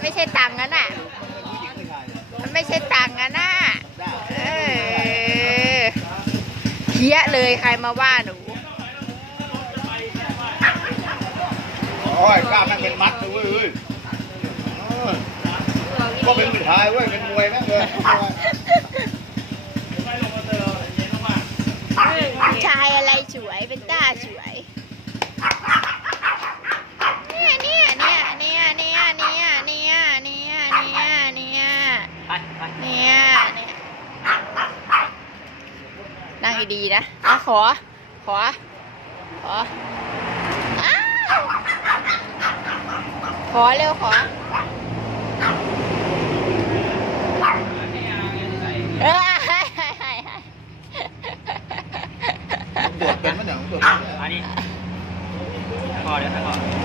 ไม่ใช่ตังค์นะน่ะมันไม่ใช่ตังค์นะน่ะเออเพี้ยเลยใครมาว่าหนูโอ้ยกล้าแม่งเป็นมัดเลยเว้ยก็เป็นผู้ชายเว้ยเป็นมวยแม่งเลย นั่งดีๆนะอะขอ ขอ ขอ ขอเร็วขอ เออตรวจเป็นมั้ยเนี่ยตรวจเป็นมั้ยอันนี่ยนี้พอเดี๋ยวให้พอ